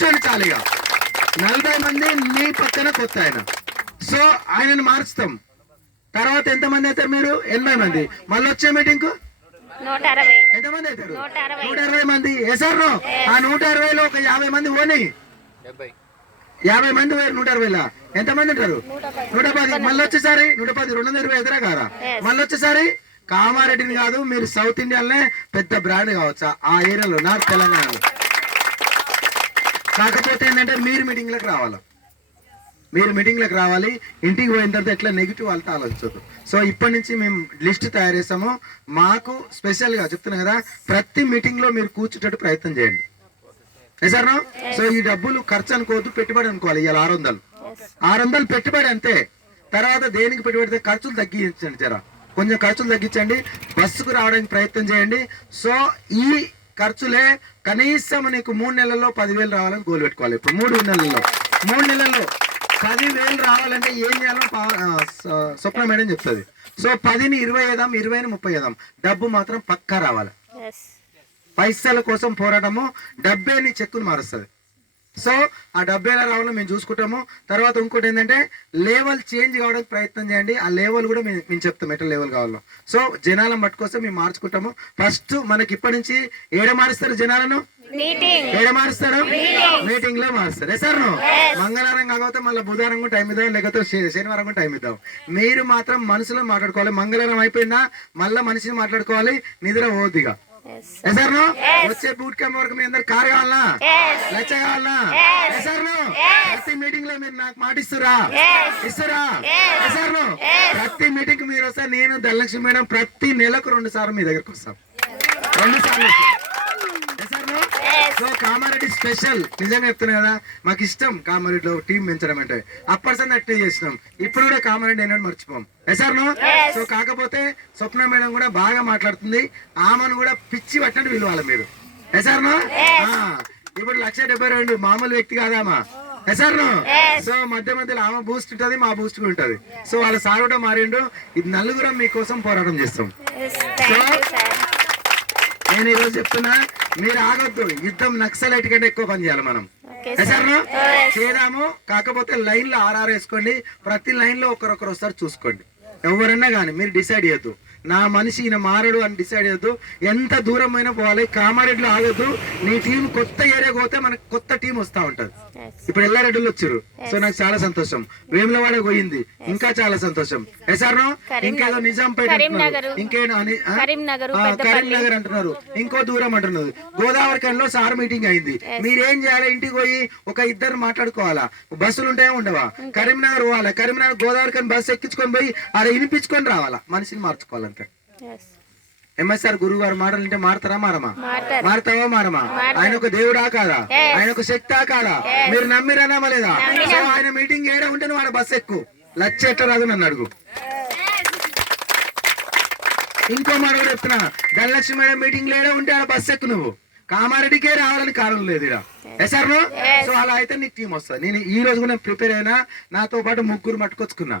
కూర్చోండి చాలుగా. 40 మంది మీ పక్కన కొత్త ఆయన. సో ఆయనను మార్చుతాం. తర్వాత ఎంతమంది అవుతారు మీరు? 80 మంది. మళ్ళీ వచ్చే మీటింగ్ కు 160 ఎంతమంది అవుతారు? 160 మంది. ఎసారు ఆ 160లో ఒక 50 మంది పోనీ. 50 మంది పోయారు 160లా. ఎంతమంది ఉంటారు? 110. మళ్ళీ వచ్చేసారి 110, 220 ఎదురా కారా? మళ్ళీ వచ్చేసారి కామారెడ్డిని కాదు, మీరు సౌత్ ఇండియాలోనే పెద్ద బ్రాండ్ కావచ్చు ఆ ఏరియాలో, నార్త్ తెలంగాణలో. కాకపోతే ఏంటంటే మీరు మీటింగ్లకు రావాలి. మీరు మీటింగ్లకు రావాలి. ఇంటికి పోయిన తర్వాత ఎట్లా నెగిటివ్ వాళ్ళతో ఆలోచించదు. సో ఇప్పటి నుంచి మేము లిస్ట్ తయారు చేసాము. మాకు స్పెషల్గా చెప్తున్నాం కదా, ప్రతి మీటింగ్లో మీరు కూర్చుంటట్టు ప్రయత్నం చేయండి. సార్ సో ఈ డబ్బులు ఖర్చు అనుకోవద్దు, పెట్టుబడి అనుకోవాలి. ఇవాళ 600 పెట్టుబడి అంతే. తర్వాత దేనికి పెట్టుబడి? ఖర్చులు తగ్గించండి, జరా కొంచెం ఖర్చులు తగ్గించండి. బస్సుకు రావడానికి ప్రయత్నం చేయండి. సో ఈ ఖర్చులే కనీసం నీకు 3 నెలల్లో 10,000 రావాలని గోల్ పెట్టుకోవాలి. ఇప్పుడు 3 నెలల్లో 10,000 రావాలంటే ఏం చేయాలో స్వప్న మేడం చెప్తుంది. సో 10ని 20 వేద్దాం, 20ని 30 వేద్దాం. డబ్బు మాత్రం పక్కా రావాలి. పైసల కోసం పోరాటము. డబ్బే నీ చెక్కును మారుస్తుంది. సో ఆ 70 రావాలని మేము చూసుకుంటాము. తర్వాత ఇంకోటి ఏంటంటే లెవెల్ చేంజ్ కావడానికి ప్రయత్నం చేయండి. ఆ లెవెల్ కూడా మేము చెప్తాం ఎట్లా లెవెల్ కావాలో. సో జనాలను పట్టుకొస్తే మేము మార్చుకుంటాము. ఫస్ట్ మనకి ఇప్పటి నుంచి ఏడ మారుస్తారు జనాలను? ఏడ మారుస్తారు? మీటింగ్ లో మారుస్తారు. సార్ మంగళవారం కాకపోతే మళ్ళీ బుధవారం కూడా టైం ఇద్దాం, లేకపోతే శనివారం కూడా టైం ఇద్దాం. మీరు మాత్రం మనసులో మాట్లాడుకోవాలి. మంగళవారం అయిపోయిందా మళ్ళీ మనిషిని మాట్లాడుకోవాలి. నిద్ర పోద్దిగా. సార్ వచ్చే బూట్ క్యాంప్ వరకు మీ అందరు కార్ కావాలా? లచ్చ కావాలా? సార్ ప్రతి మీటింగ్ లో మీరు నాకు మాట ఇస్తురా? సార్ ప్రతి మీటింగ్ మీరు వస్తే నేను ధనలక్ష్మి మేడం ప్రతి నెలకు 2 సార్లు మీ దగ్గరకు వస్తాం. 2 సార్లు. So Kamareddy special. నిజంగా చెప్తున్నా కదా, మాకు ఇష్టం కామారెడ్డిలో టీం పెంచడం అంటే. అప్పటిసంది అట్టే చేసినాం. ఇప్పుడు కూడా కామారెడ్డి ఏంటంటే మర్చిపోం. సార్ సో కాకపోతే స్వప్న మేడం కూడా బాగా మాట్లాడుతుంది. ఆమెను కూడా పిచ్చి పట్టినట్టు పిలవాలి మీరు. సార్ ఇప్పుడు 172 మామూలు వ్యక్తి కాదామా? సార్ సో మధ్యలో ఆమె బూస్ట్ ఉంటుంది, మా బూస్ట్ ఉంటుంది. సో వాళ్ళ సార్ కూడా మారిండు. ఇది నలుగురం మీకోసం పోరాటం చేస్తాం. సో నేను ఈరోజు చెప్తున్నా, మీరు ఆగొద్దు. యుద్ధం నక్సలైట్ కంటే ఎక్కువ పని చేయాలి మనం. చేద్దాము. కాకపోతే లైన్ లో 6 వేసుకోండి. ప్రతి లైన్ లో ఒకరొకరు వస్తారు చూసుకోండి. ఎవరన్నా కానీ మీరు డిసైడ్ చేయొద్దు. నా మనిషి ఈయన మారడు అని డిసైడ్ చేయొద్దు. ఎంత దూరం అయినా పోవాలి. కామారెడ్డిలో ఆగొద్దు. నీ టీం కొత్త ఏరియా పోతే మనకు కొత్త టీం వస్తా ఉంటది. ఇప్పుడు ఎల్లారెడ్డిలో వచ్చారు. సో నాకు చాలా సంతోషం. వేములవాడ పోయింది, ఇంకా చాలా సంతోషం. ఎసార్నో ఇంకేదో నిజాంపేట అంటున్నారు, ఇంకేదో కరీంనగర్ అంటున్నారు, ఇంకో దూరం అంటున్నారు. గోదావరి కన్లో సార్ మీటింగ్ అయింది. మీరేం చేయాలి? ఇంటికి పోయి ఒక 2 మాట్లాడుకోవాలా? బస్సులు ఉంటాయో ఉండవా? కరీంనగర్ పోవాలా? కరీంనగర్ గోదావరి కన్ బస్సు ఎక్కించుకొని పోయి ఆడ వినిపించుకొని రావాలా? మనిషిని మార్చుకోవాలంటే. ఎంఎస్ఆర్ గురువు గారు మాటలు అంటే మారతారా? మారతావా? మారమా? ఆయన ఒక దేవుడా కాదా? ఆయన ఒక శక్తా కాదా? మీరు నమ్మిరనా లేదా? సో ఆయన మీటింగ్ ఏడా ఉంటే నువ్వు ఆడ బస్సు ఎక్కువ. లచ్చ ఎట్లా రాదు నన్ను అడుగు. ఇంకో మాట కూడా చెప్తున్నా, ధనలక్ష్మి మేడం మీటింగ్ ఏడా ఉంటే ఆడ బస్సు ఎక్కువ. నువ్వు కామారెడ్డికే రావాలని కారణం లేదు ఇక్కడ. సార్ సో అలా అయితే నీకు టీం వస్తుంది. నేను ఈ రోజు కూడా ప్రిపేర్ అయినా. నాతో పాటు 3 మట్టుకొచ్చుకున్నా.